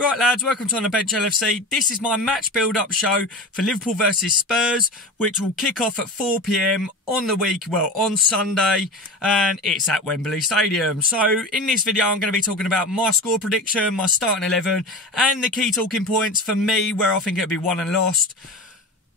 Right lads, welcome to On The Bench LFC. This is my match build-up show for Liverpool versus Spurs, which will kick off at 4 PM on Sunday, and it's at Wembley Stadium. So in this video, I'm going to be talking about my score prediction, my starting 11, and the key talking points for me where I think it'll be won and lost.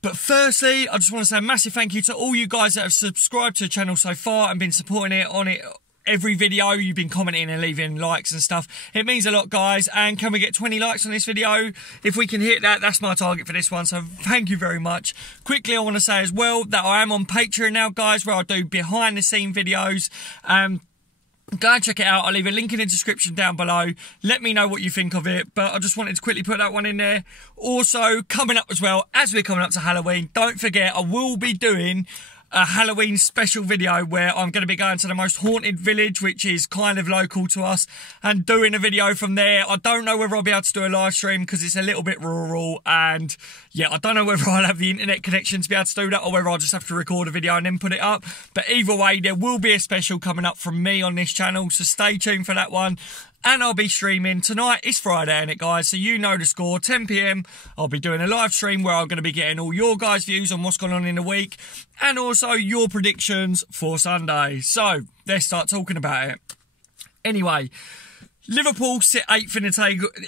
But firstly, I just want to say a massive thank you to all you guys that have subscribed to the channel so far and been supporting it on it. Every video, you've been commenting and leaving likes and stuff. It means a lot, guys. And can we get 20 likes on this video? If we can hit that, that's my target for this one. So thank you very much. Quickly, I want to say as well that I am on Patreon now, guys, where I do behind the scene videos. Go and check it out. I'll leave a link in the description down below. Let me know what you think of it. But I just wanted to quickly put that one in there. Also, coming up as well, as we're coming up to Halloween, don't forget, I will be doing a Halloween special video where I'm going to be going to the most haunted village, which is kind of local to us, and doing a video from there. I don't know whether I'll be able to do a live stream because it's a little bit rural, and yeah, I don't know whether I'll have the internet connection to be able to do that or whether I'll just have to record a video and then put it up. But either way, there will be a special coming up from me on this channel, so stay tuned for that one. And I'll be streaming tonight. It's Friday, ain't it, guys? So you know the score. 10 PM, I'll be doing a live stream where I'm going to be getting all your guys' views on what's going on in the week and also your predictions for Sunday. So let's start talking about it. Anyway, Liverpool sit 8th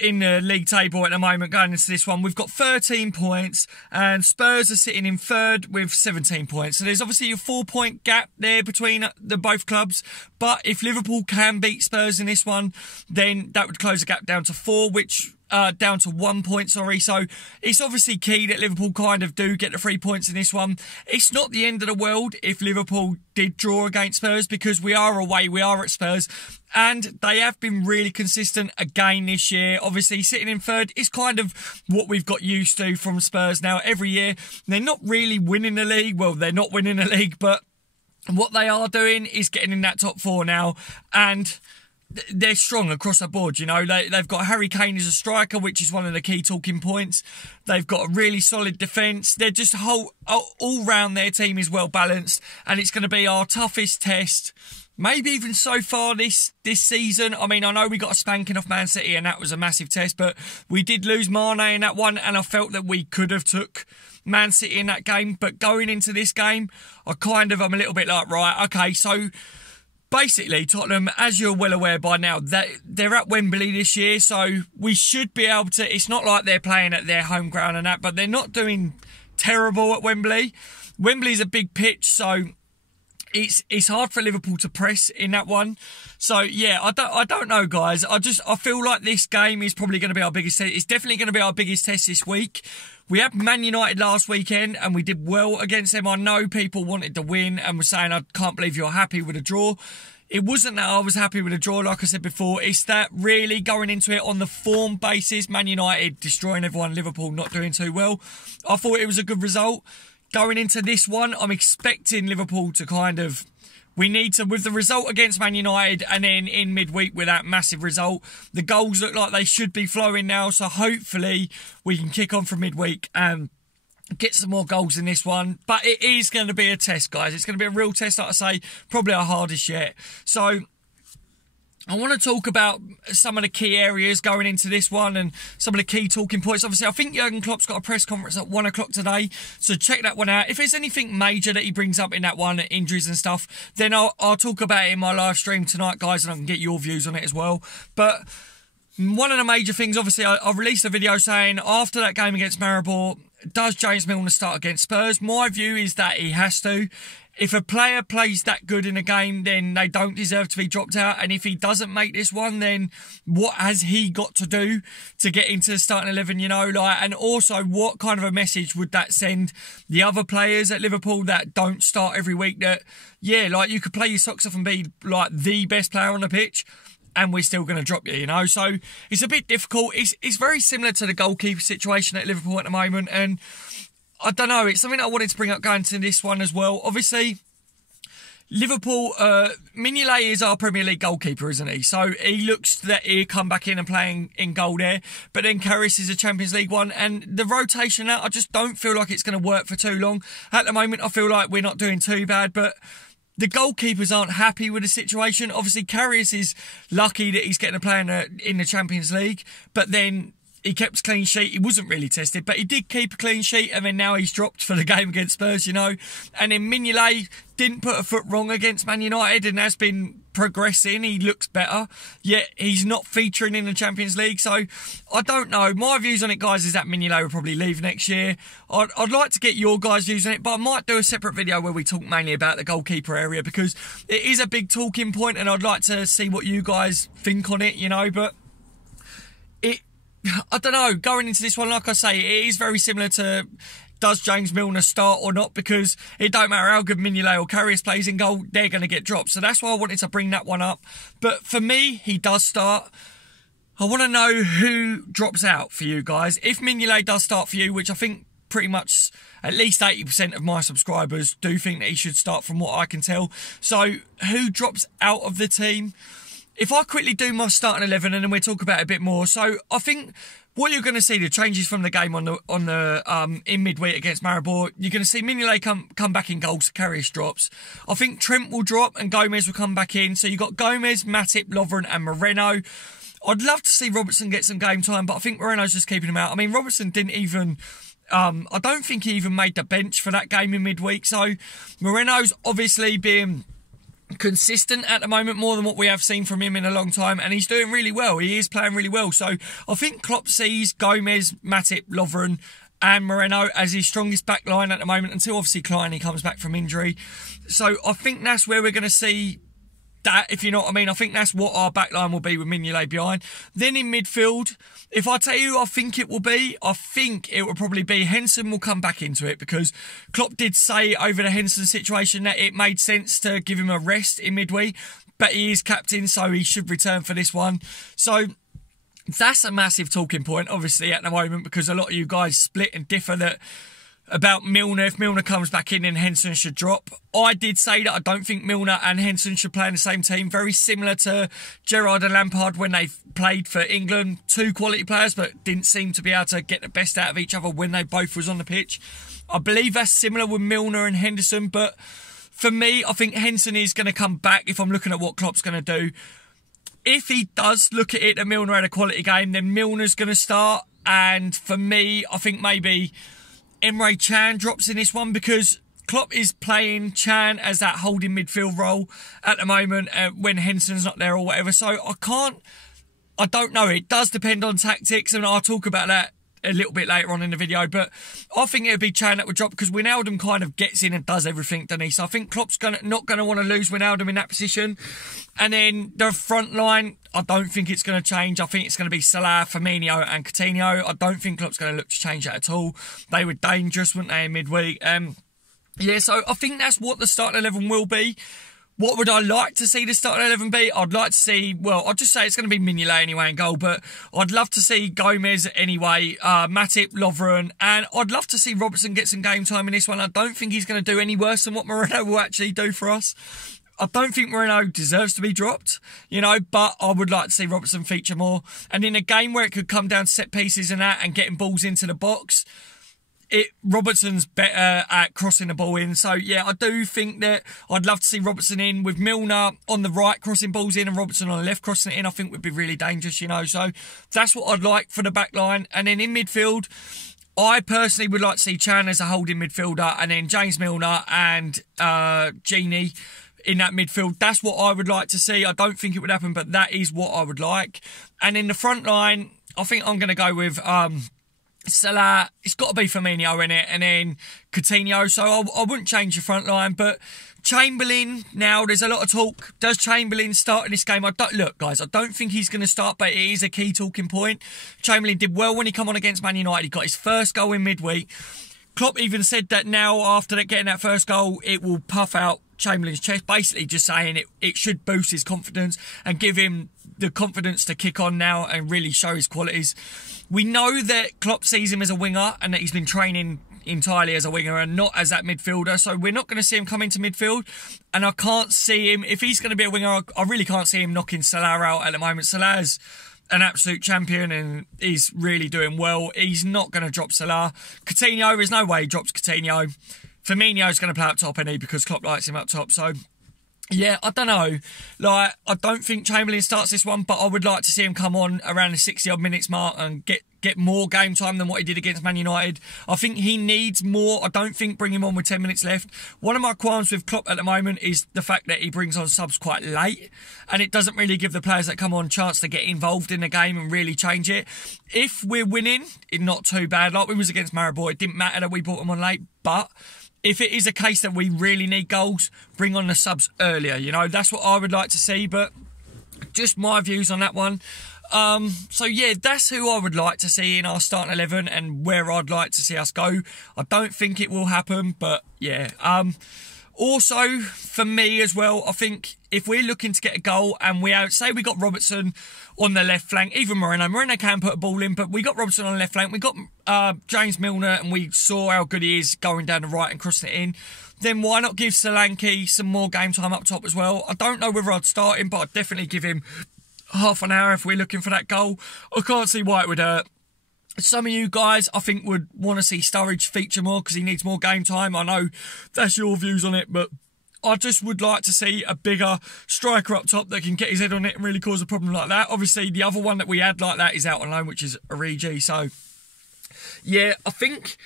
in the league table at the moment going into this one. We've got 13 points and Spurs are sitting in 3rd with 17 points. So there's obviously a 4-point gap there between the both clubs. But if Liverpool can beat Spurs in this one, then that would close the gap down to 4, which down to 1 point, sorry. So it's obviously key that Liverpool kind of do get the 3 points in this one. It's not the end of the world if Liverpool did draw against Spurs because we are away, we are at Spurs. And they have been really consistent again this year. Obviously, sitting in 3rd is kind of what we've got used to from Spurs now every year. They're not really winning the league. Well, they're not winning the league, but what they are doing is getting in that top 4 now. And they're strong across the board, you know. They've got Harry Kane as a striker, which is one of the key talking points. They've got a really solid defence. They're just all round their team is well balanced. And it's going to be our toughest test, maybe even so far this season. I mean, I know we got a spanking off Man City and that was a massive test, but we did lose Mane in that one and I felt that we could have took Man City in that game. But going into this game, I'm a little bit like, right, okay, so basically, Tottenham, as you're well aware by now, they're at Wembley this year, so we should be able to. It's not like they're playing at their home ground and that, but they're not doing terrible at Wembley. Wembley's a big pitch, so it's hard for Liverpool to press in that one. So yeah, I don't know, guys. I feel like this game is probably going to be our biggest test. It's definitely going to be our biggest test this week. We had Man United last weekend and we did well against them. I know people wanted to win and were saying, I can't believe you're happy with a draw. It wasn't that I was happy with a draw, like I said before. It's that really going into it on the form basis. Man United destroying everyone, Liverpool not doing too well. I thought it was a good result. Going into this one, I'm expecting Liverpool to we need to, with the result against Man United and then in midweek with that massive result, the goals look like they should be flowing now. So hopefully we can kick on from midweek and get some more goals in this one. But it is going to be a test, guys. It's going to be a real test, like I say, probably our hardest yet. So I want to talk about some of the key areas going into this one and some of the key talking points. Obviously, I think Jurgen Klopp's got a press conference at 1 o'clock today, so check that one out. If there's anything major that he brings up in that one, injuries and stuff, then I'll talk about it in my live stream tonight, guys, and I can get your views on it as well. But one of the major things, obviously, I released a video saying after that game against Maribor, does James Milner start against Spurs? My view is that he has to. If a player plays that good in a game, then they don't deserve to be dropped out. And if he doesn't make this one, then what has he got to do to get into the starting 11, you know? And also, what kind of a message would that send the other players at Liverpool that don't start every week that, yeah, you could play your socks off and be, the best player on the pitch, and we're still going to drop you, you know? So it's a bit difficult. It's very similar to the goalkeeper situation at Liverpool at the moment, and I don't know, it's something I wanted to bring up going to this one as well. Obviously, Liverpool, Mignolet is our Premier League goalkeeper, isn't he? So he looks that he'll come back in and playing in goal there. But then Karius is a Champions League one. And the rotation out, I just don't feel like it's going to work for too long. At the moment, I feel like we're not doing too bad. But the goalkeepers aren't happy with the situation. Obviously, Karius is lucky that he's getting a play in the Champions League. But then he kept a clean sheet. He wasn't really tested, but he did keep a clean sheet, and then now he's dropped for the game against Spurs, you know. And then Mignolet didn't put a foot wrong against Man United and has been progressing. He looks better, yet he's not featuring in the Champions League. So I don't know. My views on it, guys, is that Mignolet will probably leave next year. I'd like to get your guys' views on it, but I might do a separate video where we talk mainly about the goalkeeper area, because it is a big talking point, and I'd like to see what you guys think on it, you know. But I don't know, going into this one, like I say, it is very similar to, does James Milner start or not? Because it don't matter how good Mignolet or Karius plays in goal, they're going to get dropped. So that's why I wanted to bring that one up. But for me, he does start. I want to know who drops out for you guys. If Mignolet does start for you, which I think pretty much at least 80% of my subscribers do think that he should start from what I can tell. So who drops out of the team? If I quickly do my starting 11 and then we'll talk about it a bit more. So I think what you're going to see, the changes from the game on the in midweek against Maribor, you're going to see Mignolet come back in goals, Karius drops. I think Trent will drop and Gomez will come back in. So you've got Gomez, Matip, Lovren and Moreno. I'd love to see Robertson get some game time, but I think Moreno's just keeping him out. I mean, Robertson didn't even... I don't think he even made the bench for that game in midweek. So Moreno's obviously being consistent at the moment, more than what we have seen from him in a long time, and he's doing really well. He is playing really well. So I think Klopp sees Gomez, Matip, Lovren and Moreno as his strongest back line at the moment, until obviously Kleiny comes back from injury. So I think that's where we're going to see that, if you know what I mean. I think that's what our back line will be, with Mignolet behind. Then in midfield, if I tell you who I think it will be, I think it will probably be Henson will come back into it, because Klopp did say over the Henson situation that it made sense to give him a rest in midweek, but he is captain, so he should return for this one. So that's a massive talking point, obviously, at the moment, because a lot of you guys split and differ that about Milner. If Milner comes back in, then Henson should drop. I did say that I don't think Milner and Henson should play in the same team. Very similar to Gerrard and Lampard when they played for England. Two quality players, but didn't seem to be able to get the best out of each other when they both was on the pitch. I believe that's similar with Milner and Henderson, but for me, I think Henson is going to come back if I'm looking at what Klopp's going to do. If he does look at it that Milner had a quality game, then Milner's going to start. And for me, I think maybe Emre Can drops in this one, because Klopp is playing Can as that holding midfield role at the moment when Henson's not there or whatever. So I don't know. It does depend on tactics, and I'll talk about that a little bit later on in the video. But I think it would be Can that would drop, because Wijnaldum kind of gets in and does everything, doesn't he? So I think Klopp's not going to want to lose Wijnaldum in that position. And then the front line, I don't think it's going to change. I think it's going to be Salah, Firmino and Coutinho. I don't think Klopp's going to look to change that at all. They were dangerous, weren't they, in midweek? Yeah, so I think that's what the starting 11 will be. What would I like to see the starting 11 be? I'd like to see, well, I'll just say it's going to be Mignolet anyway in goal, but I'd love to see Gomez anyway, Matip, Lovren, and I'd love to see Robertson get some game time in this one. I don't think he's going to do any worse than what Moreno will actually do for us. I don't think Moreno deserves to be dropped, you know, but I would like to see Robertson feature more. And in a game where it could come down to set pieces and that, and getting balls into the box, Robertson's better at crossing the ball in. So, yeah, I do think that I'd love to see Robertson in, with Milner on the right crossing balls in and Robertson on the left crossing it in. I think would be really dangerous, you know. So that's what I'd like for the back line. And then in midfield, I personally would like to see Chan as a holding midfielder, and then James Milner and Genie in that midfield. That's what I would like to see. I don't think it would happen, but that is what I would like. And in the front line, I think I'm going to go with Salah. It's got to be Firmino in it, and then Coutinho. So I wouldn't change the front line. But Chamberlain, now there's a lot of talk. Does Chamberlain start in this game? Look, guys, I don't think he's going to start, but it is a key talking point. Chamberlain did well when he come on against Man United. He got his first goal in midweek. Klopp even said that now, after getting that first goal, it will puff out Chamberlain's chest, basically just saying it should boost his confidence and give him the confidence to kick on now and really show his qualities. We know that Klopp sees him as a winger and that he's been training entirely as a winger and not as that midfielder, so we're not going to see him come into midfield, and I can't see him, if he's going to be a winger, I really can't see him knocking Salah out at the moment. Salah's an absolute champion and he's really doing well. He's not going to drop Salah. Coutinho, there's no way he drops Coutinho. Firmino's going to play up top, because Klopp likes him up top. So Yeah, I don't know. Like, I don't think Chamberlain starts this one, but I would like to see him come on around the 60-odd minutes mark and get more game time than what he did against Man United. I think he needs more. I don't think bring him on with 10 minutes left. One of my qualms with Klopp at the moment is the fact that he brings on subs quite late, and it doesn't really give the players that come on a chance to get involved in the game and really change it. If we're winning, it's not too bad. Like we was against Maribor, it didn't matter that we brought him on late, but if it is a case that we really need goals, bring on the subs earlier. You know, that's what I would like to see, but just my views on that one. So yeah, that's who I would like to see in our starting 11 and where I'd like to see us go. I don't think it will happen, but yeah. Also, for me as well, I think if we're looking to get a goal and say we got Robertson on the left flank, even Moreno can put a ball in, but we got Robertson on the left flank, we got James Milner, and we saw how good he is going down the right and crossing it in, then why not give Solanke some more game time up top as well? I don't know whether I'd start him, but I'd definitely give him half an hour if we're looking for that goal. I can't see why it would hurt. Some of you guys, I think, would want to see Sturridge feature more because he needs more game time. I know that's your views on it, but I just would like to see a bigger striker up top that can get his head on it and really cause a problem like that. Obviously, the other one that we had like that is out on loan, which is Origi. So, yeah, I think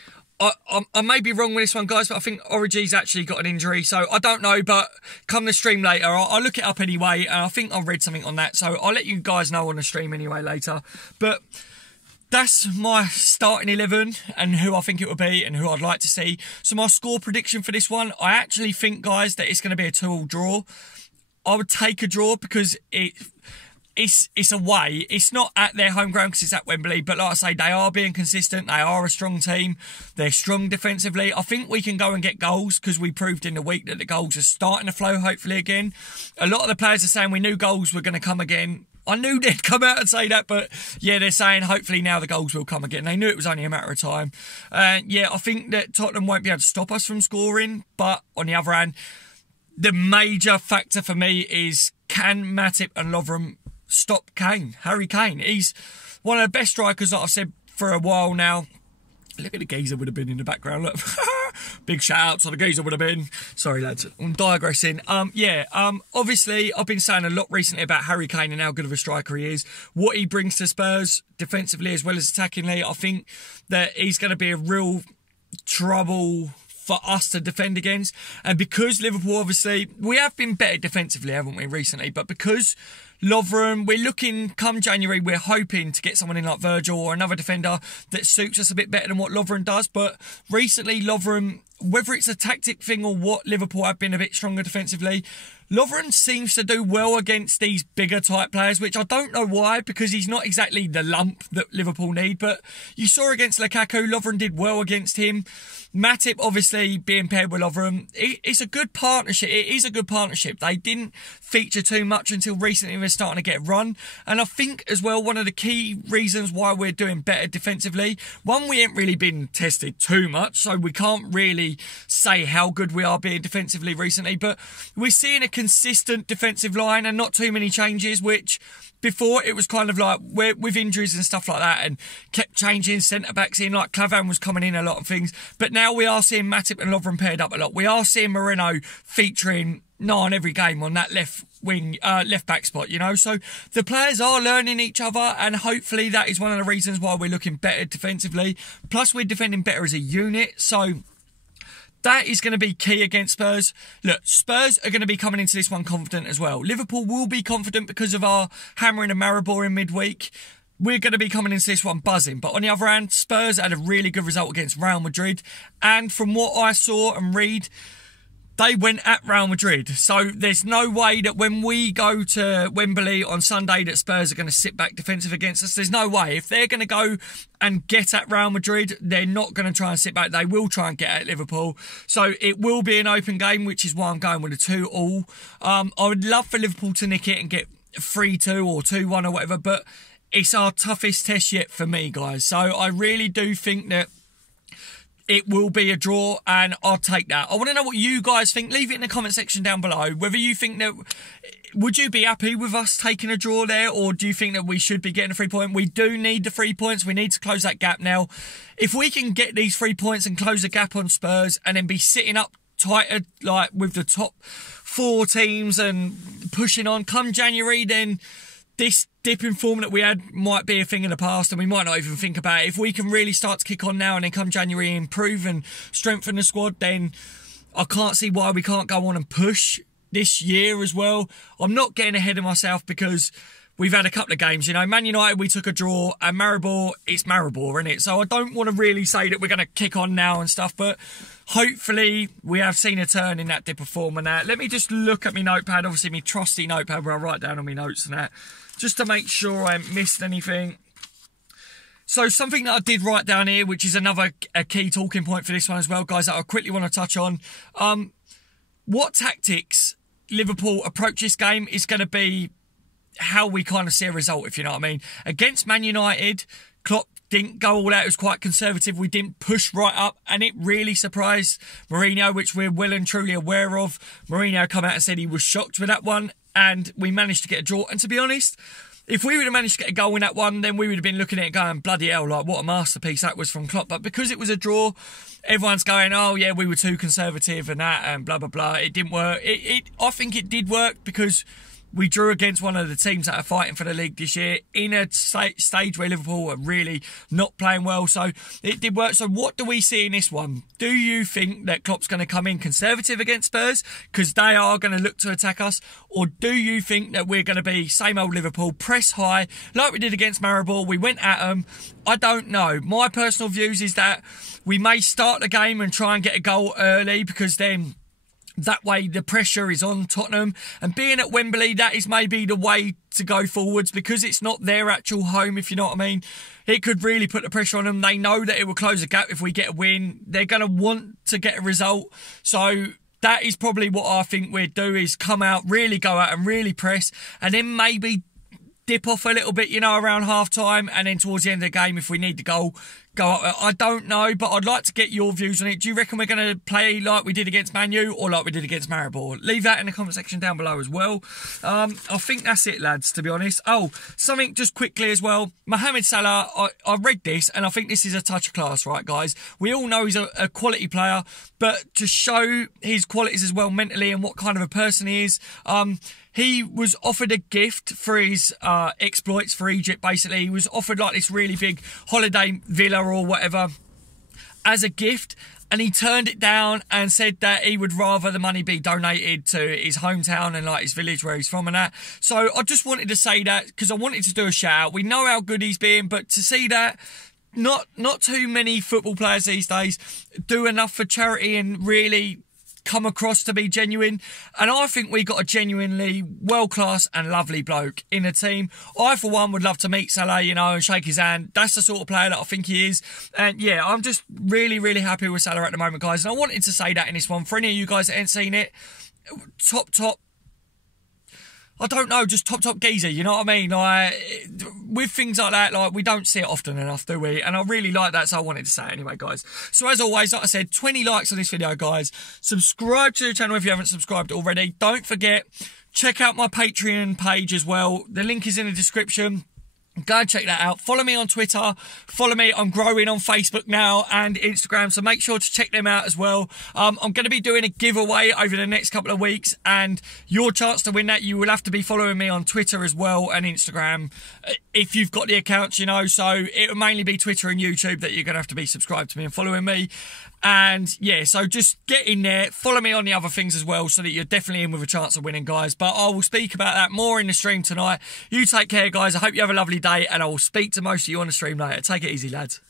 I may be wrong with this one, guys, but I think Origi's actually got an injury. So, I don't know, but come the stream later, I'll look it up anyway, and I think I read something on that. So, I'll let you guys know on the stream anyway later. But that's my starting 11 and who I think it will be and who I'd like to see. So my score prediction for this one, I actually think, guys, that it's going to be a 2-2 draw. I would take a draw because it's away. It's not at their home ground because it's at Wembley. But like I say, they are being consistent. They are a strong team. They're strong defensively. I think we can go and get goals because we proved in the week that the goals are starting to flow, hopefully, again. A lot of the players are saying we knew goals were going to come again. I knew they'd come out and say that, but yeah, they're saying hopefully now the goals will come again. They knew it was only a matter of time. And yeah, I think that Tottenham won't be able to stop us from scoring, but on the other hand, the major factor for me is can Matip and Lovren stop Kane, Harry Kane? He's one of the best strikers that I've said for a while now. Look at the geezer would have been in the background. Look, big shout out to the geezer would have been. Sorry, lads, I'm digressing. Obviously, I've been saying a lot recently about Harry Kane and how good of a striker he is. What he brings to Spurs defensively as well as attackingly. I think that he's going to be a real trouble for us to defend against. And because Liverpool, obviously, we have been better defensively, haven't we, recently? But because Lovren, we're looking, come January, we're hoping to get someone in like Virgil or another defender that suits us a bit better than what Lovren does. But recently, Lovren, whether it's a tactic thing or what, Liverpool have been a bit stronger defensively. Lovren seems to do well against these bigger type players, which I don't know why, because he's not exactly the lump that Liverpool need. But you saw against Lukaku, Lovren did well against him. Matip, obviously, being paired with Lovren, it's a good partnership. It is a good partnership. They didn't feature too much until recently they're starting to get run. And I think, as well, one of the key reasons why we're doing better defensively, one, we ain't really been tested too much, so we can't really say how good we are being defensively recently, but we're seeing a consistent defensive line and not too many changes, which before it was kind of like with injuries and stuff like that and kept changing centre-backs in, like Clavan was coming in a lot of things, but now we are seeing Matip and Lovren paired up a lot. We are seeing Moreno featuring on every game on that left wing, left back spot, you know. So the players are learning each other, and hopefully that is one of the reasons why we're looking better defensively. Plus, we're defending better as a unit, so that is going to be key against Spurs. Look, Spurs are going to be coming into this one confident as well. Liverpool will be confident because of our hammering and Maribor in midweek. We're going to be coming into this one buzzing. But on the other hand, Spurs had a really good result against Real Madrid. And from what I saw and read, they went at Real Madrid. So there's no way that when we go to Wembley on Sunday that Spurs are going to sit back defensive against us. There's no way. If they're going to go and get at Real Madrid, they're not going to try and sit back. They will try and get at Liverpool. So it will be an open game, which is why I'm going with a 2-2. I would love for Liverpool to nick it and get 3-2 or 2-1 or whatever, but it's our toughest test yet for me, guys. So I really do think that it will be a draw, and I'll take that. I want to know what you guys think. Leave it in the comment section down below. Whether you think that, would you be happy with us taking a draw there, or do you think that we should be getting a 3 point? We do need the 3 points. We need to close that gap now. If we can get these 3 points and close the gap on Spurs, and then be sitting up tighter, like with the top 4 teams and pushing on. Come January, then this dip in form that we had might be a thing in the past, and we might not even think about it. If we can really start to kick on now and then come January improve and strengthen the squad, then I can't see why we can't go on and push this year as well. I'm not getting ahead of myself because we've had a couple of games, you know. Man United, we took a draw, and Maribor, it's Maribor, isn't it? So I don't want to really say that we're going to kick on now and stuff, but hopefully we have seen a turn in that dip of form and that. Let me just look at my notepad, obviously my trusty notepad where I write down all my notes and that, just to make sure I haven't missed anything. So something that I did write down here, which is another key talking point for this one as well, guys, that I quickly want to touch on. What tactics Liverpool approach this game is going to be how we kind of see a result, if you know what I mean. Against Man United, Klopp didn't go all out. It was quite conservative. We didn't push right up, and it really surprised Mourinho, which we're well and truly aware of. Mourinho come out and said he was shocked with that one, and we managed to get a draw. And to be honest, if we would have managed to get a goal in that one, then we would have been looking at it going, bloody hell, like what a masterpiece that was from Klopp. But because it was a draw, everyone's going, oh yeah, we were too conservative and that and blah, blah, blah. It didn't work. I think it did work because we drew against one of the teams that are fighting for the league this year in a stage where Liverpool are really not playing well. So it did work. So what do we see in this one? Do you think that Klopp's going to come in conservative against Spurs because they are going to look to attack us? Or do you think that we're going to be same old Liverpool, press high, like we did against Maribor? We went at them. I don't know. My personal views is that we may start the game and try and get a goal early because then that way the pressure is on Tottenham, and being at Wembley, that is maybe the way to go forwards because it's not their actual home, if you know what I mean. It could really put the pressure on them. They know that it will close the gap if we get a win. They're going to want to get a result. So that is probably what I think we'd do, is come out, really go out and really press, and then maybe dip off a little bit, you know, around half time, and then towards the end of the game, if we need to go up. I don't know, but I'd like to get your views on it. Do you reckon we're going to play like we did against Man U or like we did against Maribor? Leave that in the comment section down below as well. I think that's it, lads, to be honest. Oh, something just quickly as well. Mohamed Salah, I read this, and I think this is a touch of class, right, guys? We all know he's a quality player, but to show his qualities as well mentally and what kind of a person he is, he was offered a gift for his exploits for Egypt, basically. He was offered like this really big holiday villa or whatever as a gift, and he turned it down and said that he would rather the money be donated to his hometown and like his village where he's from and that. So I just wanted to say that because I wanted to do a shout out. We know how good he's been, but to see that not too many football players these days do enough for charity and really come across to be genuine, and I think we got a genuinely world-class and lovely bloke in the team. I, for one, would love to meet Salah, you know, and shake his hand. That's the sort of player that I think he is, and yeah, I'm just really, really happy with Salah at the moment, guys, and I wanted to say that in this one. For any of you guys that ain't seen it, top, I don't know, just top geezer, you know what I mean? Like, with things like that, like, we don't see it often enough, do we? And I really like that, so I wanted to say it anyway, guys. So as always, like I said, 20 likes on this video, guys. Subscribe to the channel if you haven't subscribed already. Don't forget, check out my Patreon page as well. The link is in the description. Go and check that out. Follow me on Twitter. Follow me. I'm growing on Facebook now and Instagram, so make sure to check them out as well. I'm going to be doing a giveaway over the next couple of weeks, and your chance to win that, you will have to be following me on Twitter as well and Instagram if you've got the accounts, you know. So it will mainly be Twitter and YouTube that you're going to have to be subscribed to me and following me. And yeah, so just get in there, follow me on the other things as well, so that you're definitely in with a chance of winning, guys. But I will speak about that more in the stream tonight. You take care, guys. I hope you have a lovely day, and I will speak to most of you on the stream later. Take it easy, lads.